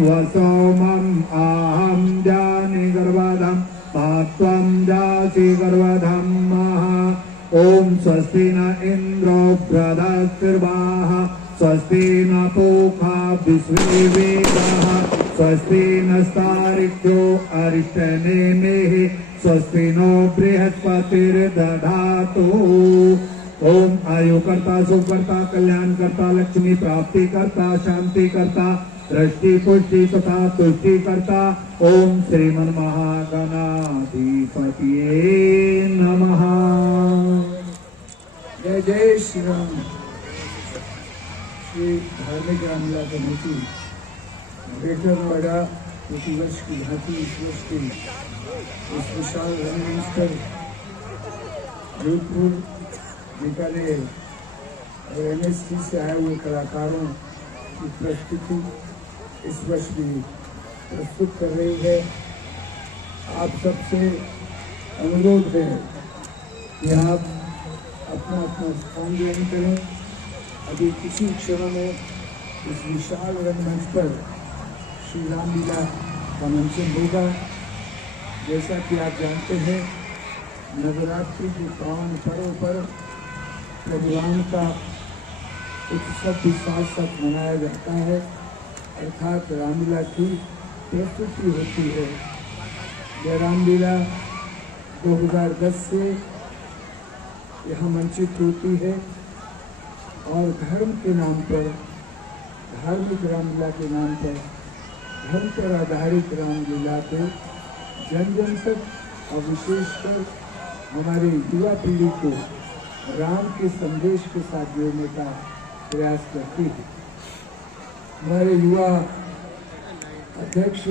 वसोमम् आहं जानि गर्वधं पात्वं जासि गर्वधं महा। ॐ स्वस्ति न इन्द्रो बृहस्पतिर्वाः स्वस्ति न पूषा विश्ववेदाः स्वस्ति नस्तार्क्ष्यो अरिष्टनेमिः स्वस्ति नो बृहस्पतिर्दधातु। ओम आयुकर्ता सुखकर्ता कल्याणकर्ता लक्ष्मी प्राप्ति करता शांति करता दृष्टि पुष्टि तथा तुष्टि करता ओम श्रीमन महागणाधिपतिये नमः। जय जय श्री राम। श्री धार्मिक रामलीला कमेटी ग्रेटर नोएडा प्रतिवर्ष की भांति इस वर्ष की इस विशाल रंगमंच पर जोधपुर बीकानेर और एमएसटी से आए हुए कलाकारों की प्रस्तुति इस वर्ष भी प्रस्तुत कर रही है। आप सबसे अनुरोध है कि आप अपना अपना स्थान ग्रहण करें। अभी किसी क्षणों में इस विशाल रंगमंच पर श्री रामलीला का मंचन होगा। जैसा कि आप जानते हैं नवरात्रि के पावन पर्व पर भगवान का उत्सव भी साथ साथ मनाया जाता है अर्थात रामलीला की प्रस्तुति होती है। यह रामलीला 2010 से यहाँ मंचित होती है और धर्म के नाम पर धार्मिक रामलीला के नाम पर धर्म पर आधारित रामलीला को जन जन तक और विशेषकर हमारे युवा पीढ़ी को राम के संदेश के साथ जोड़ने का प्रयास करती है। हमारे युवा अध्यक्ष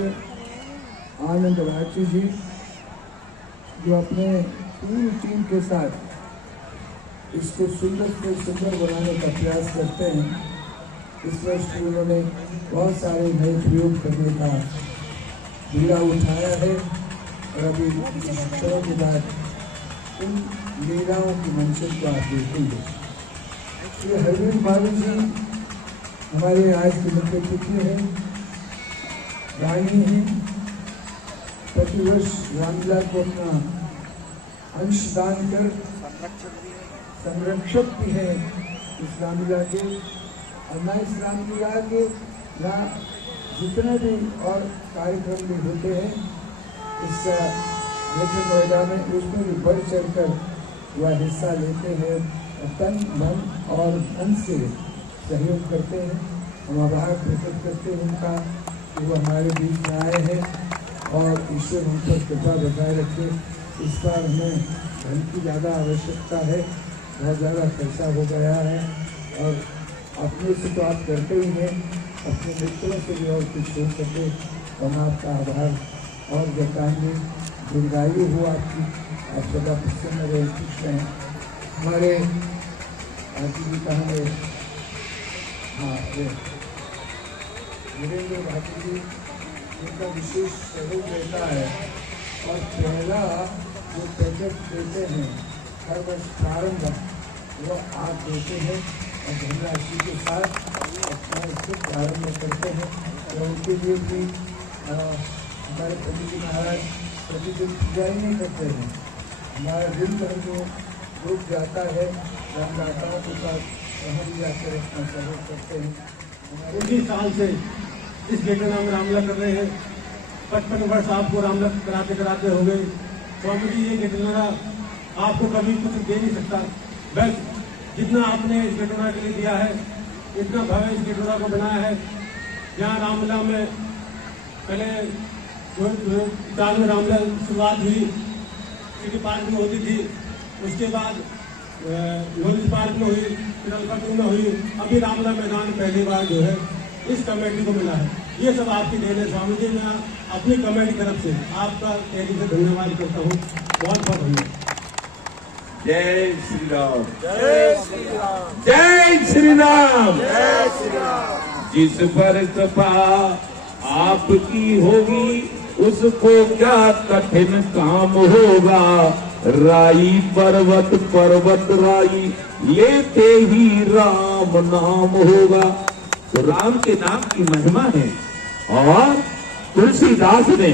आनंद राची जी जो अपने पूरी टीम के साथ इसको सुंदर से सुंदर बनाने का प्रयास करते हैं। इस वर्ष उन्होंने बहुत सारे नए प्रयोग करने का बीड़ा उठाया है और अभी क्षणों के बाद इन लीलाओं की मंचन को आप देखेंगे। श्री हरविंद बाबू जी हमारे आज के मुख्य अतिथि हैं, रानी हैं, प्रतिवर्ष रामलीला को अपना अंश दान कर संरक्षक भी हैं इस रामलीला के। और न इस रामलीला के यहाँ जितने भी और कार्यक्रम भी होते हैं इस ग्रेटर नोएडा में उसमें भी बढ़ चढ़कर वह हिस्सा लेते हैं, तन मन और धन से सहयोग करते हैं। हम आभार प्रकट करते हैं उनका कि वो हमारे बीच में आए हैं और ईश्वर उन पर कृपा बनाए रखे। इस बार हमें धन की ज़्यादा आवश्यकता है, बहुत ज़्यादा खर्चा हो गया है और अपने से तो आप करते ही हैं, अपने मित्रों से भी और कुछ हो सके हम आपका आभार और जताएंगे। दीर्घायु हो आपकी, आप सदा प्रसन्न रहे, खुश रहें। हमारे आजी जी कहाँ गए? हाँ वीरेंद्र भाटी जी इनका विशेष सहयोग रहता है और पहला जो पैकेट देते हैं हर वर्ष प्रारंभ वो आप देते हैं और धनराशि के साथ अपना इसको प्रारंभ करते हैं। तो उनके लिए भी हमारे पंडित जी महाराज प्रतिदिन पूजा ही नहीं करते हैं। हमारा दिन भर जो रूप जाता है रामदाताओं के पास वहाँ भी जाकर अपना सहयोग करते हैं। 19 साल से इस ग्रेटर नाम रामलीला कर रहे हैं। 55 वर्ष आपको रामलीला कराते कराते हो गए। स्वामी जी ये ग्रेटर आपको कभी कुछ दे नहीं सकता, बस जितना आपने इस ग्रेटर के लिए दिया है इतना भव्य इस ग्रेटर को बनाया है। यहाँ रामलीला में पहले चार में रामलीला शुरुआत हुई, सिटी पार्क में होती थी, उसके बाद नॉलेज पार्क में हुई, फिर अलकापुर में हुई, अभी रामलीला मैदान पहली बार जो है इस कमेटी को मिला है। ये सब आपकी देन है स्वामी जी। मैं अपनी कमेटी की तरफ से आपका तहरीर से धन्यवाद करता हूँ, बहुत बहुत धन्यवाद। जय श्री राम, जय श्री राम, जय श्री राम, जय श्री राम। जिस पर कृपा आपकी होगी उसको क्या कठिन काम होगा। राई पर्वत पर्वत राई लेते ही राम नाम होगा। तो राम के नाम की महिमा है। और तुलसीदास ने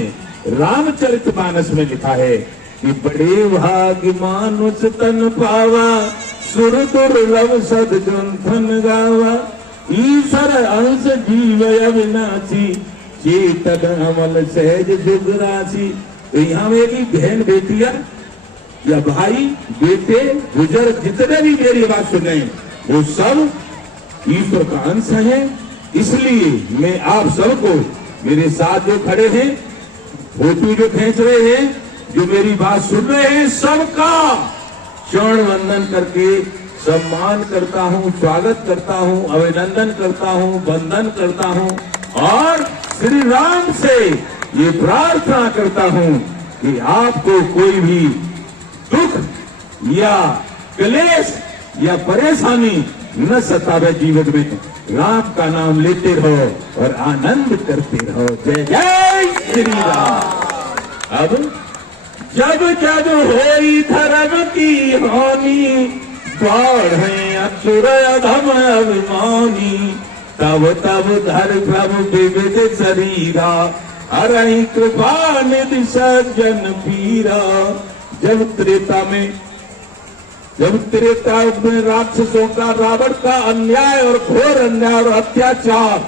रामचरितमानस में लिखा है कि बड़े भाग्य मानुष तन पावा, सुर दुर्लभ सदग्रंथन गावा, ईश्वर अंश जीव अविनाशी, चेतन अमल सहज जुगरासी। तो यहाँ मेरी बहन बेटियां या भाई बेटे बुजुर्ग जितने भी मेरी बात सुन रहे हैं वो सब ईश्वर का अंश है। इसलिए मैं आप सबको, मेरे साथ जो खड़े हैं, फोटो जो खींच रहे हैं, जो मेरी बात सुन रहे हैं, सबका चरण वंदन करके सम्मान करता हूं, स्वागत करता हूं, अभिनंदन करता हूं, वंदन करता हूं और श्री राम से ये प्रार्थना करता हूं कि आपको कोई भी दुख या क्लेश या परेशानी न सतावे जीवन में। राम का नाम लेते रहो और आनंद करते रहो। जय जय श्री राम। अब जब जब होई धर्म की हानि, बढ़े असुर अधम अभिमानी, तब तब धर प्रभु विविध शरीरा, हरहि कृपा निधि सज्जन पीरा। जब त्रेता में राक्षसों का, रावण का अन्याय और घोर अन्याय और अत्याचार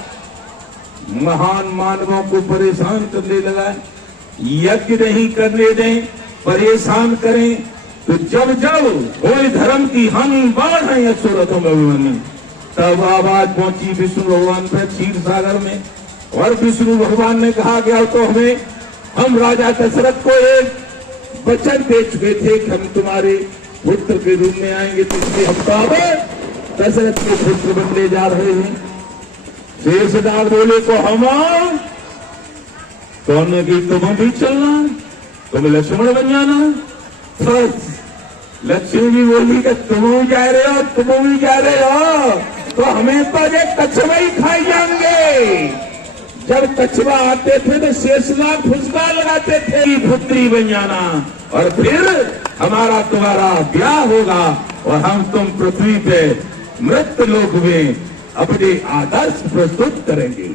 महान मानवों को परेशान करने लगा, यज्ञ नहीं करने दें, परेशान करें, तो जब जब कोई धर्म की हानि बाढ़ है असुरथों में अभिमानी, तब आवाज पहुंची विष्णु भगवान पर क्षीर सागर में। और विष्णु भगवान ने कहा गया तो हम राजा दशरथ को एक वचन दे चुके थे कि हम तुम्हारे पुत्र के रूप में आएंगे, तो इसलिए हम तो अब दशरथ के पुत्र बनने जा रहे हैं। शेषनाग बोले को हम कौन की तुम भी चलना, तुम लक्ष्मण बन जाना। बस लक्ष्मी जी बोली कि तुम भी जा रहे हो, तुम भी जा रहे हो, तो हमें तो ये कछुआ ही खाई जाएंगे। जब कछुआ आते थे तो शेषनाग फुसका लगाते थे कि पुत्री बन जाना, और फिर हमारा तुम्हारा ब्याह होगा और हम तुम पृथ्वी पे मृत्यु लोक में अपने आदर्श प्रस्तुत करेंगे।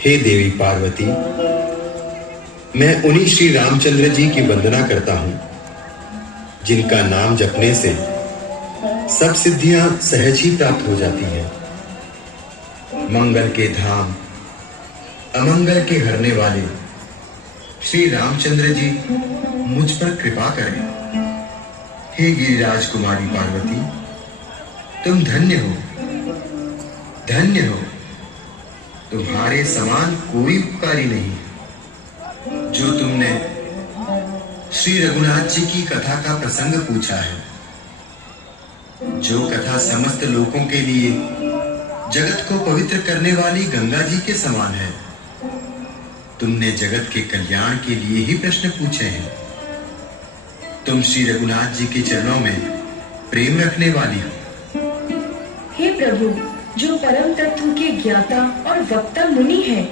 हे देवी पार्वती, मैं उन्हीं श्री रामचंद्र जी की वंदना करता हूं जिनका नाम जपने से सब सिद्धियां सहज ही प्राप्त हो जाती हैं। मंगल के धाम, अमंगल के हरने वाले श्री रामचंद्र जी मुझ पर कृपा करें। हे गिरिराज कुमारी पार्वती, तुम धन्य हो, धन्य हो। तुम्हारे समान कोई उपकारी नहीं। जो तुमने श्री रघुनाथ जी की कथा का प्रसंग पूछा है, जो कथा समस्त लोगों के लिए जगत को पवित्र करने वाली गंगा जी के समान है, तुमने जगत के कल्याण के लिए ही प्रश्न पूछे हैं। तुम श्री रघुनाथ जी के चरणों में प्रेम रखने वाली हो। हे प्रभु, जो परम तत्व के ज्ञाता और वक्ता मुनि हैं,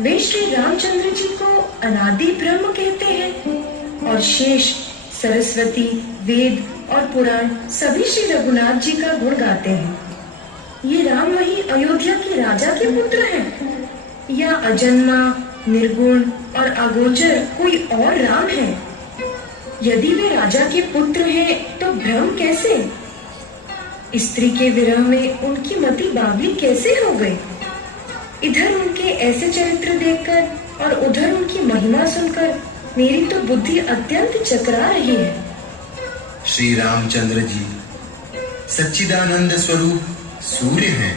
वे श्री रामचंद्र जी को अनादि ब्रह्म कहते हैं और शेष, सरस्वती, वेद और पुराण सभी श्री रघुनाथ जी का गुण गाते हैं। ये राम वही अयोध्या के राजा के पुत्र हैं या अजन्मा, निर्गुण और अगोचर कोई और राम है? यदि वे राजा के पुत्र हैं तो भ्रम कैसे? स्त्री के विरह में उनकी मति बावली कैसे हो गई? इधर उनके ऐसे चरित्र देखकर और उधर उनकी महिमा सुनकर मेरी तो बुद्धि अत्यंत चकरा रही है। श्री रामचंद्र जी सच्चिदानंद स्वरूप सूर्य हैं।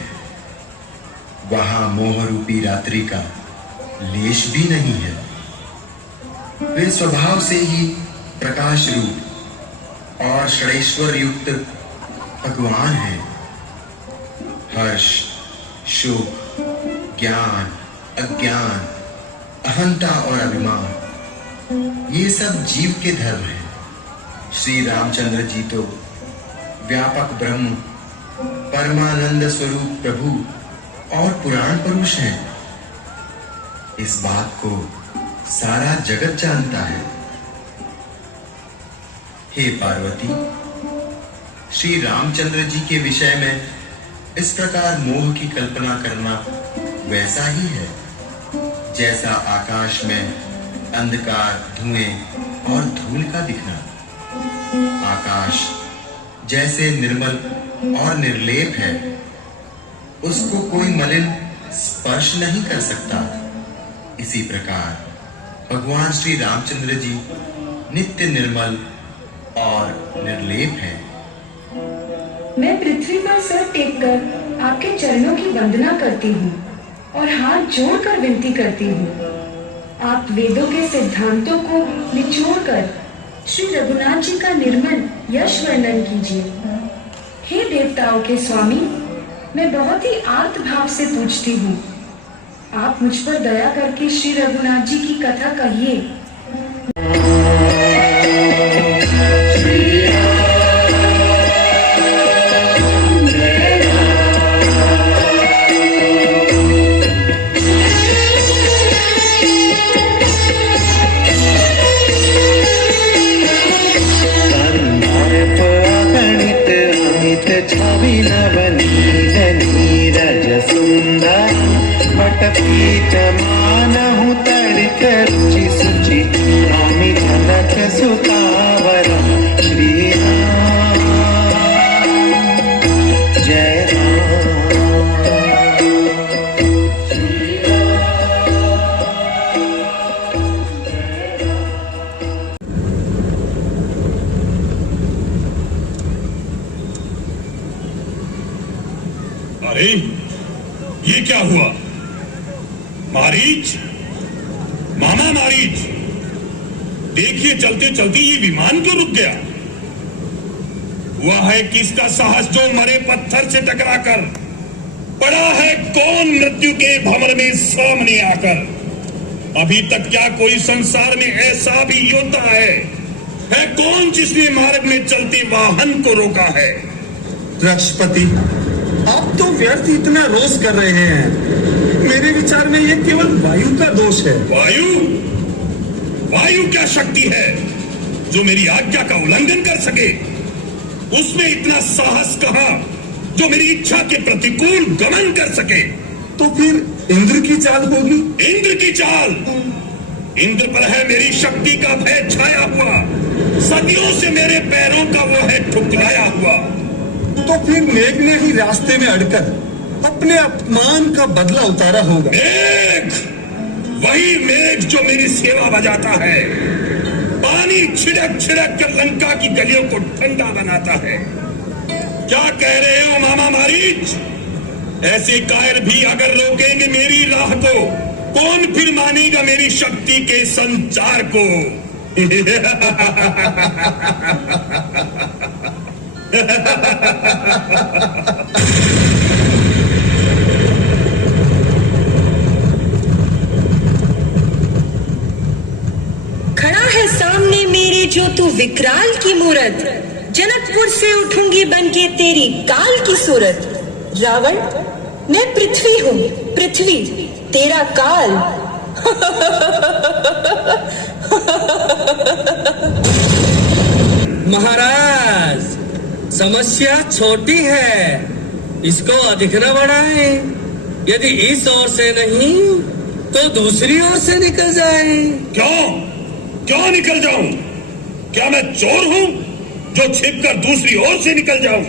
वहां मोह रूपी रात्रि का लेश भी नहीं है। वे स्वभाव से ही प्रकाश रूप और षडेश्वर युक्त भगवान हैं। हर्ष, शोक, ज्ञान, अज्ञान, अहंता और अभिमान, ये सब जीव के धर्म हैं। श्री रामचंद्र जी तो व्यापक ब्रह्म, परमानंद स्वरूप प्रभु और पुराण पुरुष हैं। इस बात को सारा जगत जानता है। हे पार्वती, श्री रामचंद्र जी के विषय में इस प्रकार मोह की कल्पना करना वैसा ही है जैसा आकाश में अंधकार, धुएं और धूल का दिखना। आकाश जैसे निर्मल और निर्लेप है, उसको कोई मलिन स्पर्श नहीं कर सकता। इसी प्रकार भगवान श्री रामचंद्र जी नित्य निर्मल और निर्लेप है। मैं पृथ्वी पर सर टेककर आपके चरणों की वंदना करती हूँ और हाथ जोड़कर विनती करती हूँ। आप वेदों के सिद्धांतों को निचोड़कर श्री रघुनाथ जी का निर्मल यश वर्णन कीजिए। हे देवताओं के स्वामी, मैं बहुत ही आर्त भाव से पूछती हूँ, आप मुझ पर दया करके श्री रघुनाथ जी की कथा कहिए। पीत मानहु तड़ित रुचि सुचि स्वामी जनक सुतावर श्री राम जय अरे ये क्या हुआ? मारीच, मामा मारीच, देखिए चलते चलते ये विमान क्यों रुक गया? हुआ है किसका साहस जो मरे पत्थर से टकराकर पड़ा है कौन मृत्यु के भंवर में सामने आकर? अभी तक क्या कोई संसार में ऐसा भी योद्धा है कौन जिसने मार्ग में चलते वाहन को रोका है? राष्ट्रपति, आप तो व्यर्थ इतना रोष कर रहे हैं। मेरे विचार में यह केवल वायु का दोष है। वायु? वायु क्या शक्ति है जो मेरी आज्ञा का उल्लंघन कर सके? उसमें इतना साहस कहां जो मेरी इच्छा के प्रतिकूल गमन कर सके? तो फिर इंद्र की चाल होगी। इंद्र की चाल? इंद्र पर है मेरी शक्ति का भय छाया हुआ, सदियों से मेरे पैरों का वो है ठुकराया हुआ। तो फिर मेघ ने ही रास्ते में अड़कर अपने अपमान का बदला उतारा होगा। मेघ, वही मेघ जो मेरी सेवा बजाता है, पानी छिड़क छिड़क कर लंका की गलियों को ठंडा बनाता है। क्या कह रहे हो मामा मारीच? ऐसे कायर भी अगर रोकेंगे मेरी राह को, कौन फिर मानेगा मेरी शक्ति के संचार को? खड़ा है सामने मेरे जो तू विकराल की मूरत, जनकपुर से उठूंगी बनके तेरी काल की सूरत। रावण, मैं पृथ्वी हूँ, पृथ्वी तेरा काल। महाराज, समस्या छोटी है, इसको अधिक न बढ़ाए। यदि इस ओर से नहीं तो दूसरी ओर से निकल जाए। क्यों निकल जाऊं? क्या मैं चोर हूं जो छिपकर दूसरी ओर से निकल जाऊं?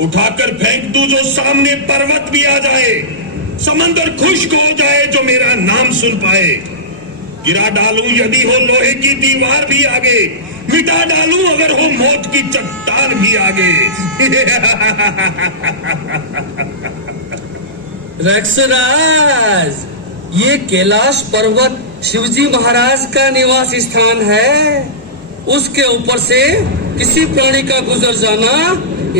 उठाकर फेंक दूं जो सामने पर्वत भी आ जाए, समंदर खुश्क हो जाए जो मेरा नाम सुन पाए। गिरा डालूं यदि हो लोहे की दीवार भी आगे, मिटा डालूं अगर हो मौत की चट्टान भी आगे। रक्षराज, ये कैलाश पर्वत शिवजी महाराज का निवास स्थान है। उसके ऊपर से किसी प्राणी का गुजर जाना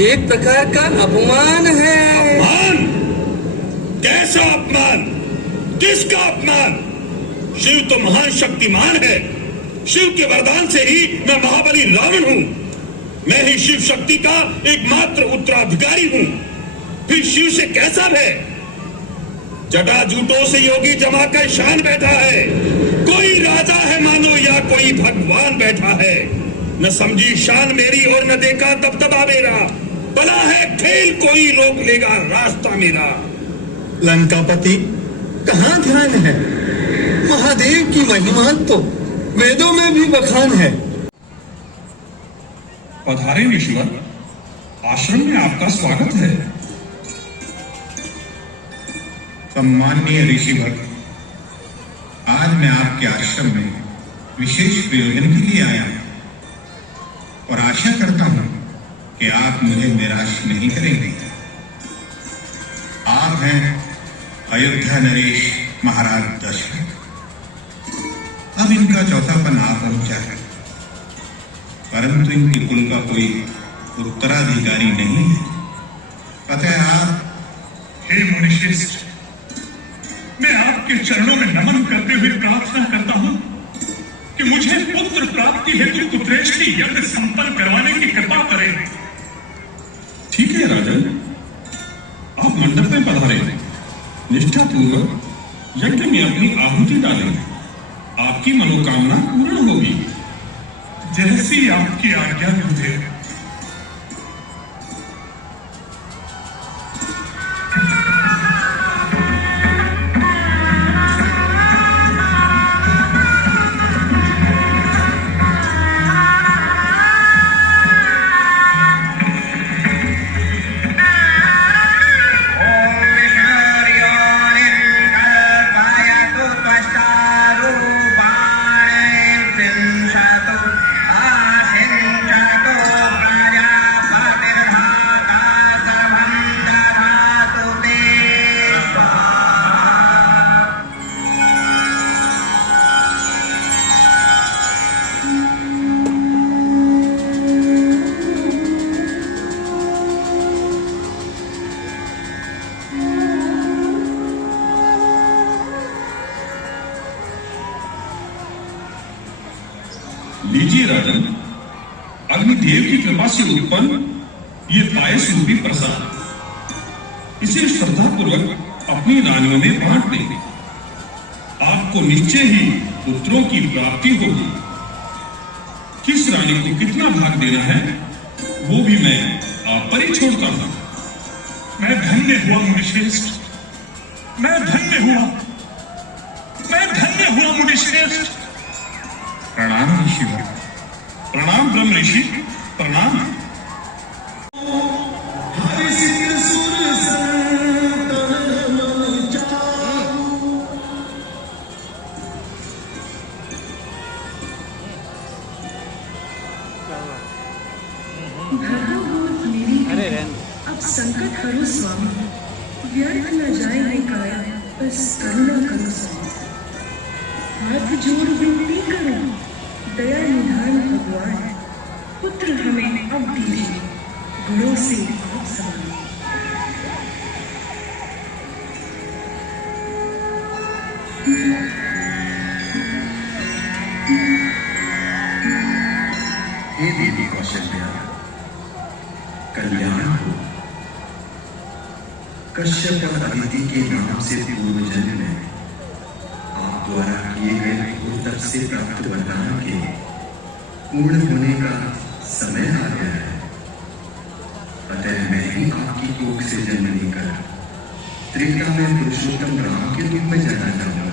एक प्रकार का अपमान है। अपमान? कैसा अपमान? किसका अपमान? शिव तो महान शक्तिमान है। शिव के वरदान से ही मैं महाबली रावण हूँ। मैं ही शिव शक्ति का एकमात्र उत्तराधिकारी हूँ। फिर शिव से कैसा भय? जटा जूटों से योगी जमाकर शान बैठा है। कोई राजा है मानो या कोई भगवान बैठा है। न समझी शान मेरी और न देखा दबदबा मेरा। भला है खेल कोई रोक लेगा रास्ता मेरा। लंकापति, कहाँ ध्यान है? महादेव की महिमा तो वेदों में भी बखान है। पधारे ईश्वर, आश्रम में आपका स्वागत है। सम्माननीय ऋषिवर, आज मैं आपके आश्रम में विशेष प्रयोजन के लिए आया हूं और आशा करता हूं कि आप मुझे निराश नहीं करेंगे। आप हैं अयोध्या नरेश महाराज दशरथ। अब इनका चौथापन आ पहुंचा है, परंतु इनके कुल का कोई उत्तराधिकारी नहीं है। अतः आप, हे मुनिश्रेष्ठ, मैं आपके चरणों में नमन करते हुए प्रार्थना करता हूं कि मुझे पुत्र प्राप्ति हेतु पुत्रेष्टि यज्ञ संपन्न करवाने की कृपा करें। ठीक है राजन, आप मंडप में पधारे, निष्ठापूर्वक यज्ञ में अपनी आहुति डालें। आपकी मनोकामना पूर्ण होगी। जैसी आपकी आज्ञा मुझे। लीजिए राजन, अग्निदेव की कृपा से उत्पन्न ये पायस रूपी प्रसाद, इसे श्रद्धा पूर्वक अपनी रानियों में बांट देंगे। आपको निश्चय ही पुत्रों की प्राप्ति होगी। किस रानी को कितना भाग देना है वो भी मैं आप पर ही छोड़ता हूं। मैं धन्य हुआ मुनिश्रेष्ठ, मैं धन्य हुआ, मैं धन्य हुआ मुनिश्रेष्ठ। प्रणाम ऋषिवर। प्रणाम ब्रह्म ऋषि, प्रणाम। अब संकट हरो स्वामी, व्यर्थ न जाए है काया, बस करुणा करो स्वामी। हाथ जोड़ विनती करो, दया निधान भगवान, पुत्र हमें अब दीजिए, गुणों से आप सवार। हे देवी कौशल्या, कल्याण हो। कश्यप और अदिति के नाम से पूर्व जन्म में आप द्वारा किए गए घोर तप से प्राप्त वरदान के पूर्ण होने का समय आ गया है। अतः मैं ही आपकी कोख से जन्म लेकर त्रेता में पुरुषोत्तम राम के रूप में जाना चाहूंगा।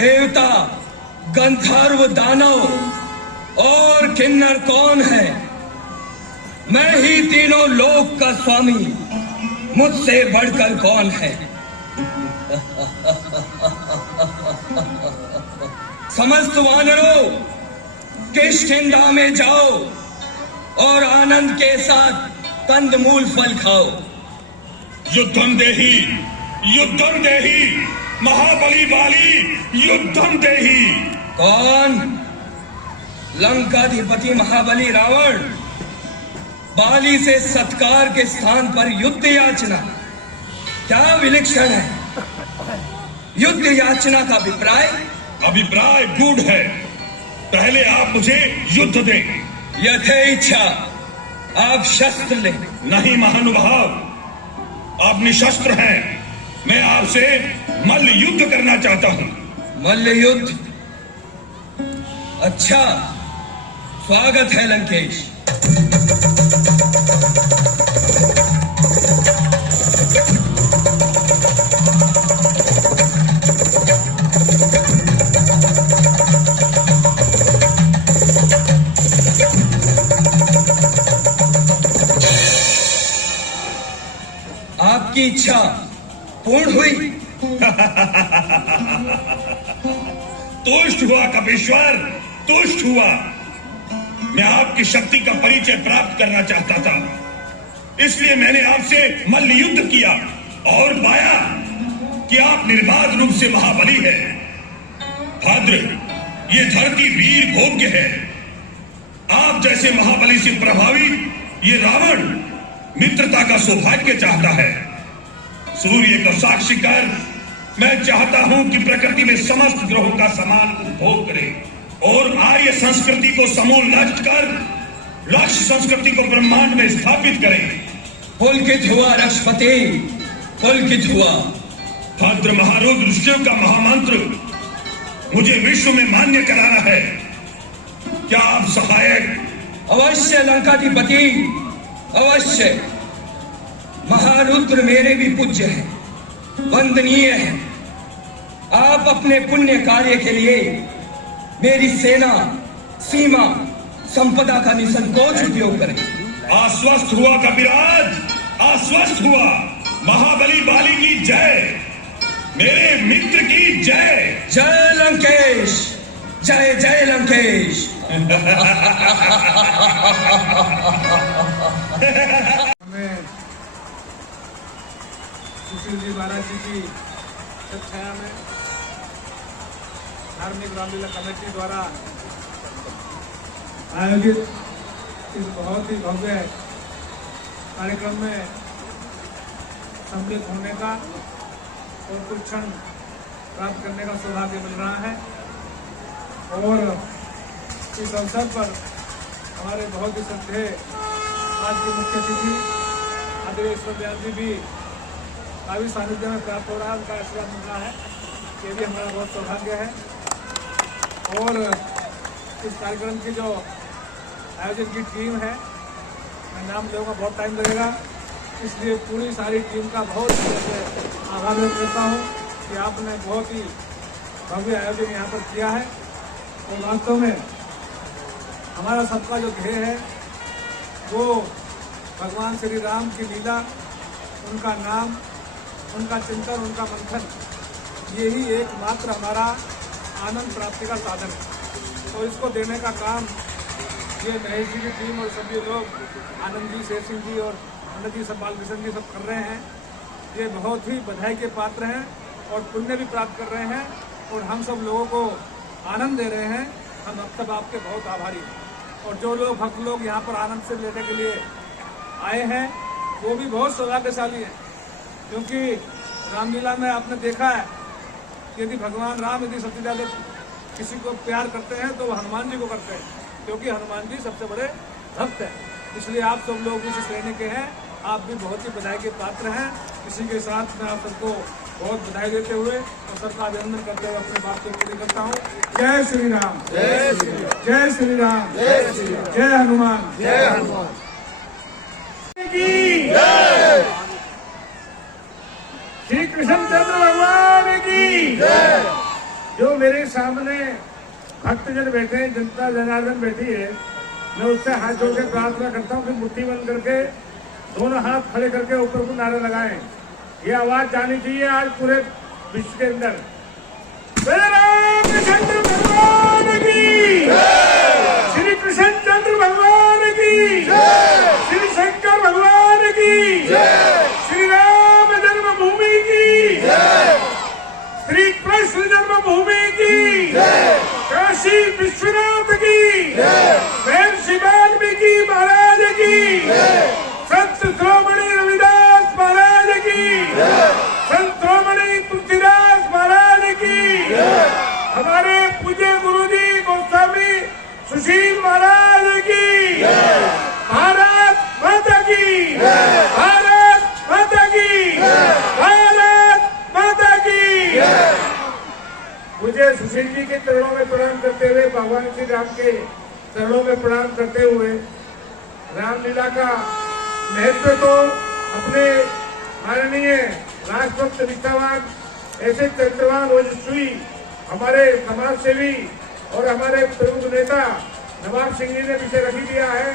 देवता, गंधर्व, दानव और किन्नर कौन है? मैं ही तीनों लोक का स्वामी, मुझसे बढ़कर कौन है? समस्त वानरों, किष्किंधा में जाओ और आनंद के साथ कंदमूल फल खाओ। युद्धम देही, युद्धम देही, महाबली बाली, युद्धम देही। कौन? लंकाधिपति महाबली रावण। बाली से सत्कार के स्थान पर युद्ध याचना, क्या विलक्षण है? युद्ध याचना का अभिप्राय? अभिप्राय गूढ़ है। पहले आप मुझे युद्ध दें। यथे इच्छा, आप शस्त्र लें। नहीं महानुभाव, आप निशस्त्र हैं। मैं आपसे मल्ल युद्ध करना चाहता हूं। मल्ल युद्ध? अच्छा, स्वागत है लंकेश। आपकी इच्छा पूर्ण हुई? तुष्ट हुआ कपीश्वर, तुष्ट हुआ। मैं आपकी शक्ति का परिचय प्राप्त करना चाहता था, इसलिए मैंने आपसे मल्ल युद्ध किया और पाया कि आप निर्बाध रूप से महाबली हैं। भद्र, ये धरती वीर भोग्य है। आप जैसे महाबली से प्रभावित ये रावण मित्रता का सौभाग्य चाहता है। सूर्य को साक्षी कर मैं चाहता हूं कि प्रकृति में समस्त ग्रहों का समान उपभोग करे और आर्य संस्कृति को समूल नष्ट कर लक्ष्य संस्कृति को ब्रह्मांड में स्थापित करे। पुलकित हुआ रक्षपति, पुलकित हुआ। भद्र महारुद्र शिव का महामंत्र मुझे विश्व में मान्य कराना है। क्या आप सहायक? अवश्य लंकाधिपति, अवश्य। महारुद्र मेरे भी पूज्य है, वंदनीय है। आप अपने पुण्य कार्य के लिए मेरी सेना, सीमा, संपदा का निसंकोच उपयोग करें। आश्वस्त हुआ कपिराज, आश्वस्त हुआ। महाबली बाली की जय, मेरे मित्र की जय। जय लंकेश, जय जय लंकेश। सुशील जी महाराज जी की छाया में धार्मिक रामलीला कमेटी द्वारा आयोजित इस बहुत ही भव्य कार्यक्रम में सम्मिलित होने का और कुछ क्षण प्राप्त करने का सौभाग्य मिल रहा है। और इस अवसर पर हमारे बहुत ही श्रद्धेय आज के मुख्य अतिथि आदरणीय ईश्वर दयाल जी भी काफी सानिध्य में प्राप्त हो रहा है, उनका आशीर्वाद मिल रहा है। ये भी हमारा बहुत सौभाग्य है। और इस कार्यक्रम की जो आयोजन की टीम है, मैं नाम लूँगा, बहुत टाइम लगेगा, इसलिए पूरी सारी टीम का बहुत आभार व्यक्त करता हूँ कि आपने बहुत ही भव्य आयोजन यहाँ पर किया है। और वास्तव में हमारा सबका जो ध्येय है वो भगवान श्री राम की लीला, उनका नाम, उनका चिंतन, उनका मंथन, यही एकमात्र हमारा आनंद प्राप्ति का साधन है। तो इसको देने का काम ये महेश जी की टीम और सभी लोग, आनंद जी, शेर सिंह जी और अनंत जी, सब बालकृष्ण जी सब कर रहे हैं। ये बहुत ही बधाई के पात्र हैं और पुण्य भी प्राप्त कर रहे हैं और हम सब लोगों को आनंद दे रहे हैं। हम अब तक आपके बहुत आभारी हैं। और जो लोग भक्त लोग यहाँ पर आनंद से लेने के लिए आए हैं वो भी बहुत सौभाग्यशाली हैं, क्योंकि रामलीला में आपने देखा है कि यदि भगवान राम यदि सबसे ज़्यादा किसी को प्यार करते हैं तो वो हनुमान जी को करते हैं, क्योंकि हनुमान जी सबसे बड़े भक्त हैं। इसलिए आप सब लोग इस श्रेणी के हैं, आप भी बहुत ही बधाई के पात्र हैं। इसी के साथ मैं आप सबको बहुत बधाई देते हुए और सबका अभिनंदन करते हुए अपने बात को पूरी करता हूँ। जय श्री राम, जय श्री राम, जय श्री राम, जय श्री राम, जय हनुमान, जय हनुमान की जय। श्री कृष्णचंद्र भगवान की जय। जो मेरे सामने भक्तजन बैठे हैं, जनता जनार्दन बैठी है, मैं उससे हाथ जोड़ के प्रार्थना करता हूँ कि मुट्ठी बंद करके दोनों हाथ खड़े करके ऊपर को नारा लगाएं। ये आवाज जानी चाहिए आज पूरे विश्व के अंदर। श्री रामचंद्र भगवान की, श्री कृष्णचंद्र भगवान की, श्री शंकर भगवान की, श्री राम जन्मभूमि की, श्री कृष्ण जन्मभूमि की, काशी विश्वनाथ की, महर्षि वाल्मीकि महाराज की, संत शिरोमणि रविदास महाराज की, संत शिरोमणि तुलसीदास महाराज की, हमारे पूज्य गुरुजी गोस्वामी सुशील महाराज की, भारत माता की, भारत माता की, भारत माता की। मुझे सुशील जी के चरणों में प्रणाम करते हुए, भगवान श्री राम के चरणों में प्रणाम करते हुए, रामलीला का महत्व तो अपने माननीय राष्ट्रभक्त निष्ठावान ऐसे चरित्रवान ओजस्वी हमारे समाज सेवी और हमारे प्रमुख नेता नवाब सिंह जी ने पीछे रख दिया है।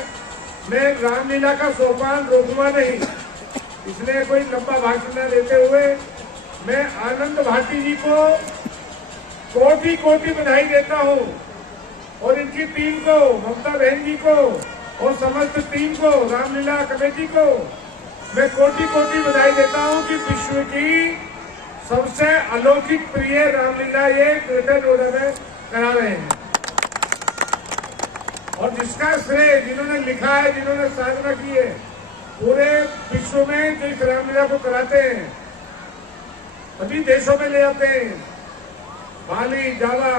मैं रामलीला का सोपान रोकूंगा नहीं, इसलिए कोई लंबा भाषण न देते हुए मैं आनंद भाटी जी को कोटि कोटि बधाई देता हूँ और इनकी टीम को, ममता बहन जी को और समस्त टीम को, रामलीला कमेटी को मैं कोटि कोटि बधाई देता हूँ कि विश्व की सबसे अलौकिक प्रिय रामलीला ये ग्रेटर नोएडा में करा रहे हैं। और जिसका श्रेय जिन्होंने लिखा है, जिन्होंने साधना की है, पूरे विश्व में जो इस रामलीला को कराते हैं, सभी देशों में ले जाते हैं, बाली, जावा,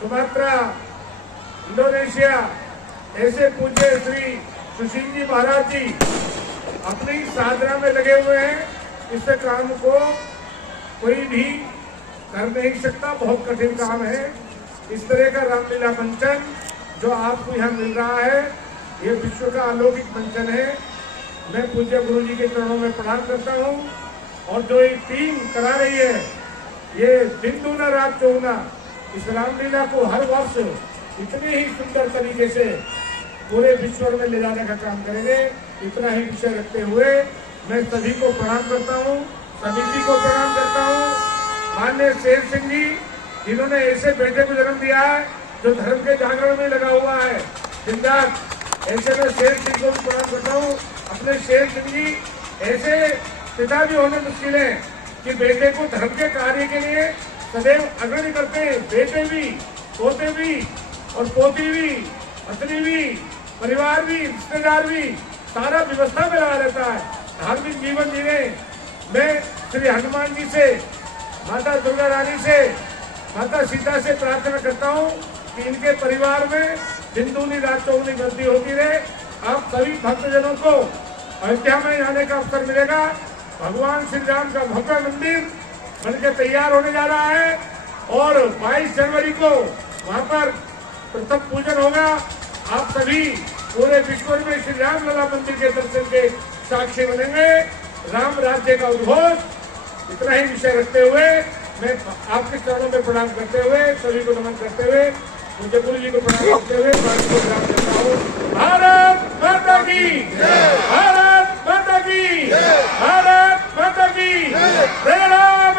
सुमात्रा, इंडोनेशिया, ऐसे पूज्य श्री सुशील जी महाराज जी अपनी साधना में लगे हुए हैं। इस काम को कोई भी कर नहीं सकता, बहुत कठिन काम है। इस तरह का रामलीला मंचन जो आपको यहाँ मिल रहा है, ये विश्व का अलौकिक मंचन है। मैं पूज्य गुरु जी के चरणों में प्रणाम करता हूँ और जो एक टीम करा रही है, ये दिन दूना रात चौगुना इस रामलीला को हर वर्ष इतने ही सुंदर तरीके से पूरे विश्व में ले जाने का काम करेंगे। इतना ही विषय रखते हुए मैं सभी को प्रणाम करता हूँ, समिति को प्रणाम करता हूँ। माननीय शेर सिंह जी जिन्होंने ऐसे बेटे को जन्म दिया है जो धर्म के जागरण में लगा हुआ है दिन रात, ऐसे में शेर सिंह को भी प्रणाम करता हूँ। अपने शेर सिंह जी ऐसे पिता भी होने मुश्किल है कि बेटे को धर्म के कार्य के लिए सदैव अग्रणी करते हैं। बेटे भी, पोते भी और पोती भी, पत्नी भी, परिवार भी, रिश्तेदार भी, सारा व्यवस्था में लगा रहता है। धार्मिक जीवन जीने मैं श्री हनुमान जी से, माता दुर्गा रानी से, माता सीता से प्रार्थना करता हूँ कि इनके परिवार में दिन दूनी रात चौगुनी वृद्धि होती रहे। आप सभी भक्तजनों को अयोध्या में आने का अवसर मिलेगा। भगवान श्री राम का भव्य मंदिर बनकर तैयार होने जा रहा है और 22 जनवरी को वहाँ पर प्रथम पूजन होगा। आप सभी पूरे विश्व में श्री राम लला मंदिर के दर्शन के साक्षी बनेंगे। राम राज्य का उद्घोष। इतना ही विषय रखते हुए मैं आपके चरणों में प्रणाम करते हुए, सभी को नमन करते हुए, मुझे गुरु जी को प्रणाम करते हुए भारत को प्रणाम करता हूँ। भारत माता की, भारत माता की, भारत माता की, जय राम।